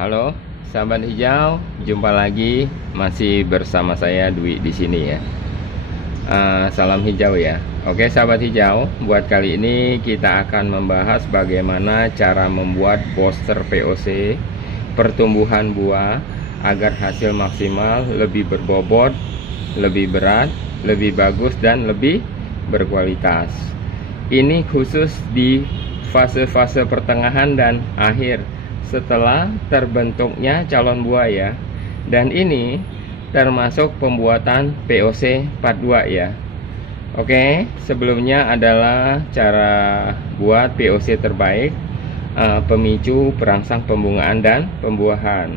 Halo, sahabat hijau, jumpa lagi masih bersama saya Dwi di sini ya. Salam hijau ya. Oke, sahabat hijau, buat kali ini kita akan membahas bagaimana cara membuat booster POC pertumbuhan buah agar hasil maksimal lebih berbobot, lebih berat, lebih bagus dan lebih berkualitas. Ini khusus di fase-fase pertengahan dan akhir setelah terbentuknya calon buah ya. Dan ini termasuk pembuatan POC part 2 ya. Oke, sebelumnya adalah cara buat POC terbaik, pemicu perangsang pembungaan dan pembuahan.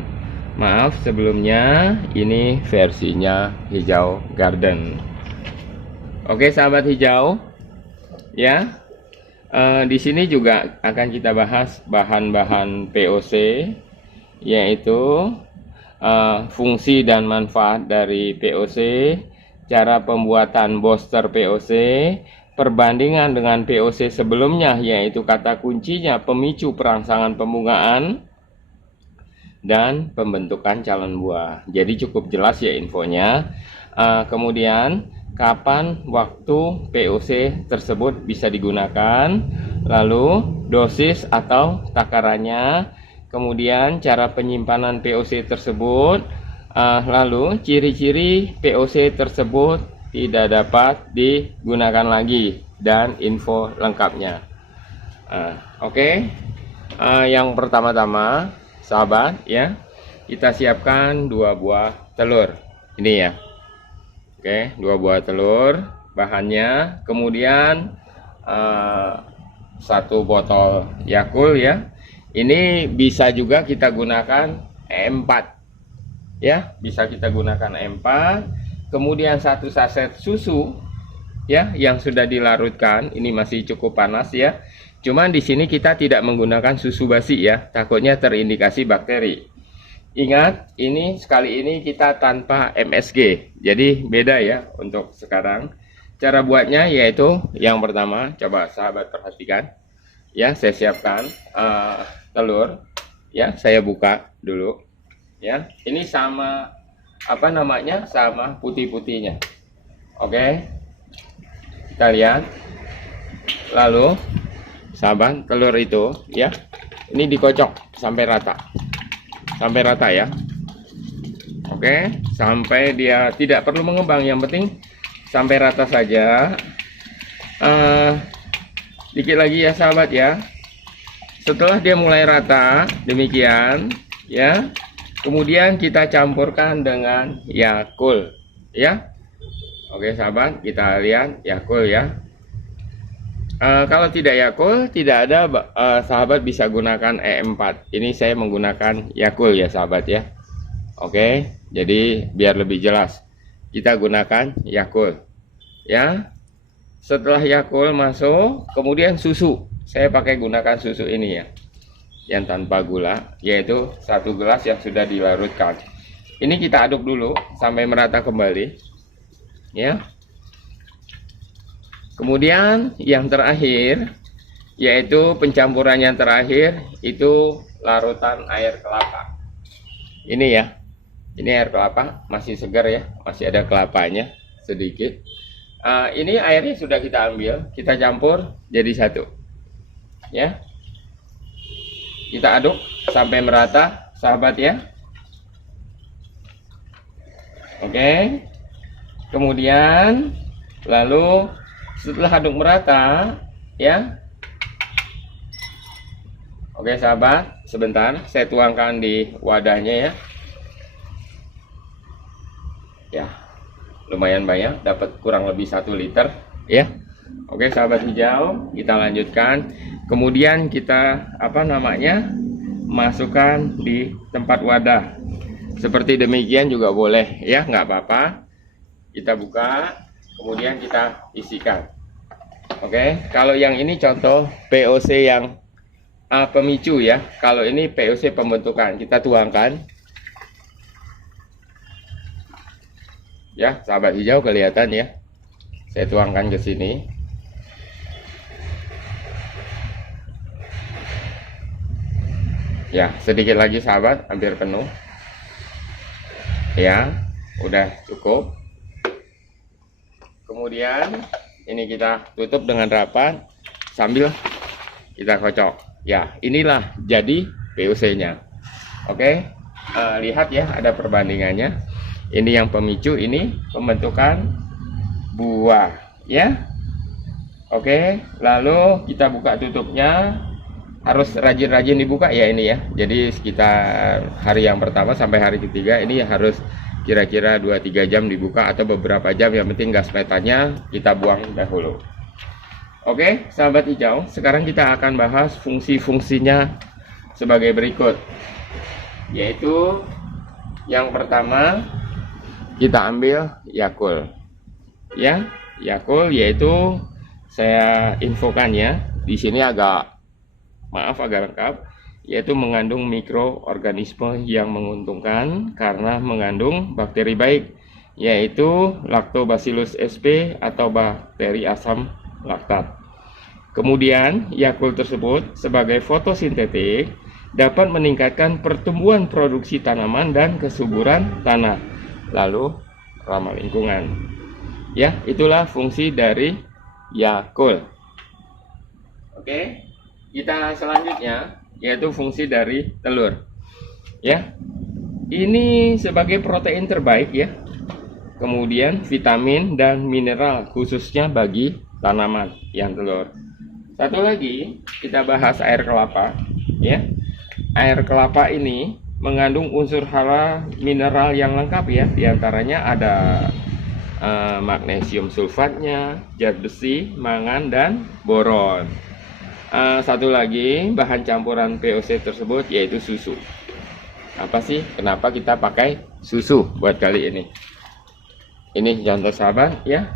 Maaf sebelumnya, ini versinya hijau garden. Oke sahabat hijau ya. Di sini juga akan kita bahas bahan-bahan POC, yaitu fungsi dan manfaat dari POC, cara pembuatan booster POC, perbandingan dengan POC sebelumnya, yaitu kata kuncinya pemicu perangsangan pembungaan, dan pembentukan calon buah. Jadi cukup jelas ya infonya. Kemudian kapan waktu POC tersebut bisa digunakan, lalu dosis atau takarannya, kemudian cara penyimpanan POC tersebut, lalu ciri-ciri POC tersebut tidak dapat digunakan lagi, dan info lengkapnya. Oke. Yang pertama-tama sahabat ya, kita siapkan 2 buah telur ini ya. Oke, 2 buah telur bahannya, kemudian 1 botol Yakult ya. Ini bisa juga kita gunakan E4 ya, bisa kita gunakan E4. Kemudian 1 saset susu ya yang sudah dilarutkan. Ini masih cukup panas ya. Cuman di sini kita tidak menggunakan susu basi ya, takutnya terindikasi bakteri. Ingat, ini sekali ini kita tanpa MSG, jadi beda ya untuk sekarang. Cara buatnya yaitu yang pertama, coba sahabat perhatikan ya. Saya siapkan telur ya, saya buka dulu ya. Ini sama apa namanya, sama putih-putihnya. Oke, kita lihat. Lalu sahabat, telur itu ya, ini dikocok sampai rata. Sampai rata ya. Oke, sampai dia tidak perlu mengembang, yang penting sampai rata saja. Dikit lagi ya sahabat ya. Setelah dia mulai rata demikian ya, kemudian kita campurkan dengan Yakult ya. Oke sahabat, kita lihat Yakult ya. Kalau tidak Yakult, tidak ada, sahabat bisa gunakan E4. Ini saya menggunakan Yakult ya sahabat ya. Oke, jadi biar lebih jelas, kita gunakan Yakult ya. Setelah Yakult masuk, kemudian susu. Saya pakai gunakan susu ini ya, yang tanpa gula, yaitu 1 gelas yang sudah dilarutkan. Ini kita aduk dulu sampai merata kembali ya. Kemudian yang terakhir, yaitu pencampuran yang terakhir, itu larutan air kelapa. Ini ya, ini air kelapa masih segar ya, masih ada kelapanya sedikit. Ini airnya sudah kita ambil, kita campur jadi satu ya. Kita aduk sampai merata sahabat ya. Oke, kemudian lalu setelah aduk merata ya. Oke sahabat, sebentar saya tuangkan di wadahnya ya. Ya, lumayan banyak, dapat kurang lebih 1 liter ya. Oke sahabat hijau, kita lanjutkan. Kemudian kita apa namanya, masukkan di tempat wadah seperti demikian juga boleh ya, nggak apa-apa. Kita buka, kemudian kita isikan. Oke, kalau yang ini contoh POC yang pemicu ya. Kalau ini POC pembentukan, kita tuangkan ya sahabat hijau, kelihatan ya. Saya tuangkan ke sini. Ya, sedikit lagi sahabat, hampir penuh. Ya, udah cukup. Kemudian ini kita tutup dengan rapat sambil kita kocok. Ya, inilah jadi POC-nya. Oke, lihat ya, ada perbandingannya. Ini yang pemicu, ini pembentukan buah, ya. Oke, lalu kita buka tutupnya. Harus rajin-rajin dibuka ya ini ya. Jadi sekitar hari yang pertama sampai hari ketiga ini harus kira-kira 2-3 jam dibuka atau beberapa jam, yang penting gas metannya kita buang dahulu. Oke, sahabat hijau, sekarang kita akan bahas fungsi-fungsinya sebagai berikut. Yaitu yang pertama kita ambil Yakult. Ya, Yakult yaitu saya infokan ya. Di sini agak lengkap, yaitu mengandung mikroorganisme yang menguntungkan karena mengandung bakteri baik, yaitu Lactobacillus sp atau bakteri asam laktat. Kemudian Yakult tersebut sebagai fotosintetik dapat meningkatkan pertumbuhan produksi tanaman dan kesuburan tanah, lalu ramah lingkungan. Ya, itulah fungsi dari Yakult. Oke. Kita selanjutnya yaitu fungsi dari telur. Ya. Ini sebagai protein terbaik ya. Kemudian vitamin dan mineral khususnya bagi tanaman yang telur. Satu lagi kita bahas air kelapa ya. Air kelapa ini mengandung unsur hara mineral yang lengkap ya. Di antaranya ada magnesium sulfatnya, zat besi, mangan dan boron. Satu lagi bahan campuran POC tersebut yaitu susu. Apa sih kenapa kita pakai susu buat kali ini? Ini contoh sahabat ya.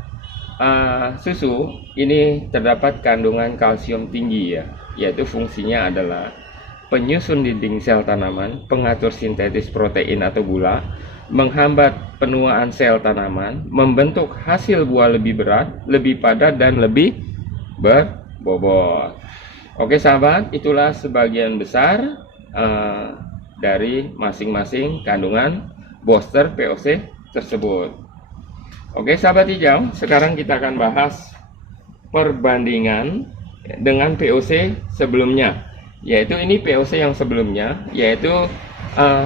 Susu ini terdapat kandungan kalsium tinggi ya, yaitu fungsinya adalah penyusun dinding sel tanaman, pengatur sintetis protein atau gula, menghambat penuaan sel tanaman, membentuk hasil buah lebih berat, lebih padat dan lebih berbobot. Oke sahabat, itulah sebagian besar dari masing-masing kandungan booster POC tersebut. Oke sahabat hijau, sekarang kita akan bahas perbandingan dengan POC sebelumnya. Yaitu ini POC yang sebelumnya, yaitu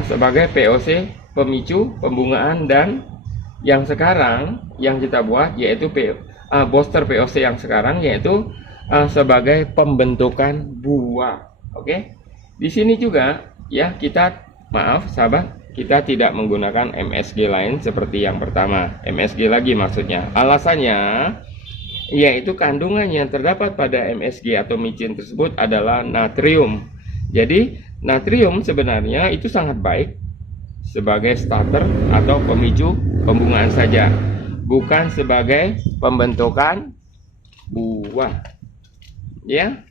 sebagai POC pemicu pembungaan, dan yang sekarang yang kita buat yaitu booster POC yang sekarang yaitu sebagai pembentukan buah. Oke. Di sini juga ya kita sahabat, kita tidak menggunakan MSG lain seperti yang pertama. MSG lagi maksudnya. Alasannya yaitu kandungan yang terdapat pada MSG atau micin tersebut adalah natrium. Jadi natrium sebenarnya itu sangat baik sebagai starter atau pemicu pembungaan saja, bukan sebagai pembentukan buah. Ya.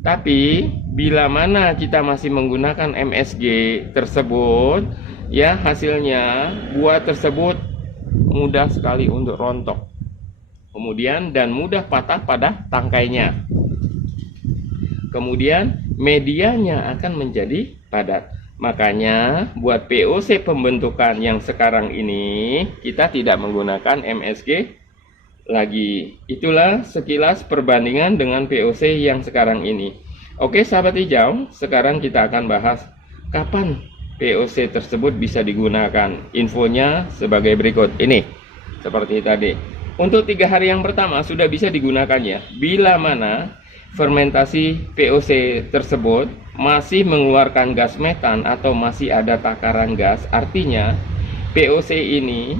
Tapi bila mana kita masih menggunakan MSG tersebut, ya hasilnya buah tersebut mudah sekali untuk rontok. Kemudian dan mudah patah pada tangkainya. Kemudian medianya akan menjadi padat. Makanya buat POC pembentukan yang sekarang ini kita tidak menggunakan MSG lagi. Itulah sekilas perbandingan dengan POC yang sekarang ini. Oke sahabat hijau, sekarang kita akan bahas kapan POC tersebut bisa digunakan. Infonya sebagai berikut. Ini seperti tadi. Untuk 3 hari yang pertama sudah bisa digunakan ya, bila mana fermentasi POC tersebut masih mengeluarkan gas metan atau masih ada takaran gas, artinya POC ini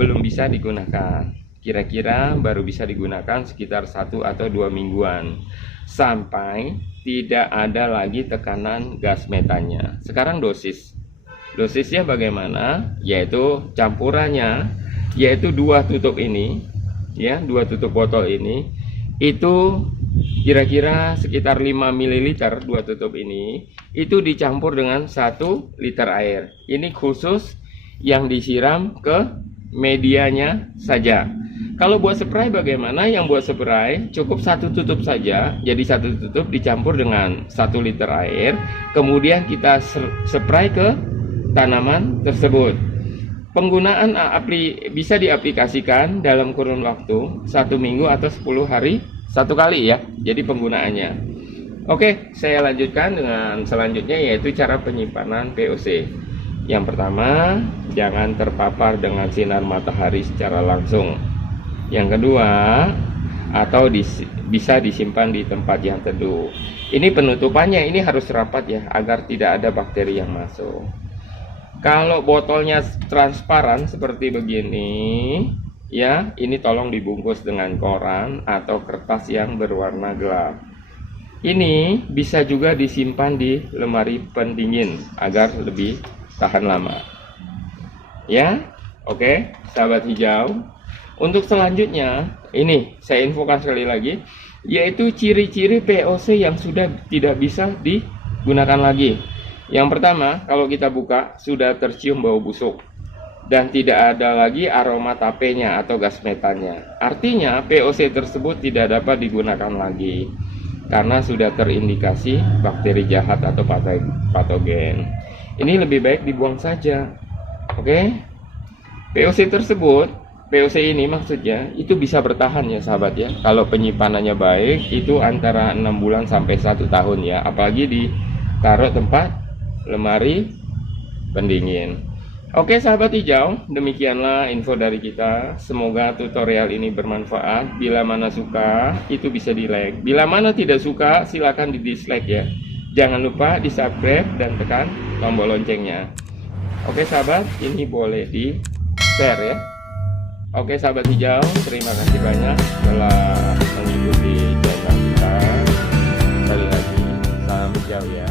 belum bisa digunakan. Kira-kira baru bisa digunakan sekitar 1 atau 2 mingguan sampai tidak ada lagi tekanan gas metannya. Sekarang dosisnya bagaimana? Yaitu campurannya, yaitu 2 tutup ini ya, 2 tutup botol ini itu kira-kira sekitar 5 ml. 2 tutup ini itu dicampur dengan 1 liter air. Ini khusus yang disiram ke medianya saja. Kalau buat spray bagaimana? Yang buat spray cukup satu tutup saja. Jadi satu tutup dicampur dengan 1 liter air, kemudian kita spray ke tanaman tersebut. Penggunaan bisa diaplikasikan dalam kurun waktu 1 minggu atau 10 hari 1 kali ya. Jadi penggunaannya. Oke, saya lanjutkan dengan selanjutnya, yaitu cara penyimpanan POC. Yang pertama, jangan terpapar dengan sinar matahari secara langsung. Yang kedua, atau bisa disimpan di tempat yang teduh. Ini penutupannya ini harus rapat ya, agar tidak ada bakteri yang masuk. Kalau botolnya transparan seperti begini ya, ini tolong dibungkus dengan koran atau kertas yang berwarna gelap. Ini bisa juga disimpan di lemari pendingin agar lebih tahan lama. Ya, oke, sahabat hijau. Untuk selanjutnya, ini saya infokan sekali lagi, yaitu ciri-ciri POC yang sudah tidak bisa digunakan lagi. Yang pertama, kalau kita buka, sudah tercium bau busuk dan tidak ada lagi aroma tapenya atau gas metannya. Artinya, POC tersebut tidak dapat digunakan lagi karena sudah terindikasi bakteri jahat atau patogen. Ini lebih baik dibuang saja. Oke? POC ini maksudnya itu bisa bertahan ya sahabat ya. Kalau penyimpanannya baik itu antara 6 bulan sampai 1 tahun ya. Apalagi ditaruh tempat lemari pendingin. Oke sahabat hijau, demikianlah info dari kita. Semoga tutorial ini bermanfaat. Bila mana suka itu bisa di like. Bila mana tidak suka silakan di dislike ya. Jangan lupa di subscribe dan tekan tombol loncengnya. Oke sahabat, ini boleh di share ya. Oke sahabat hijau, terima kasih banyak telah mengikuti channel kita. Sekali lagi, salam hijau ya.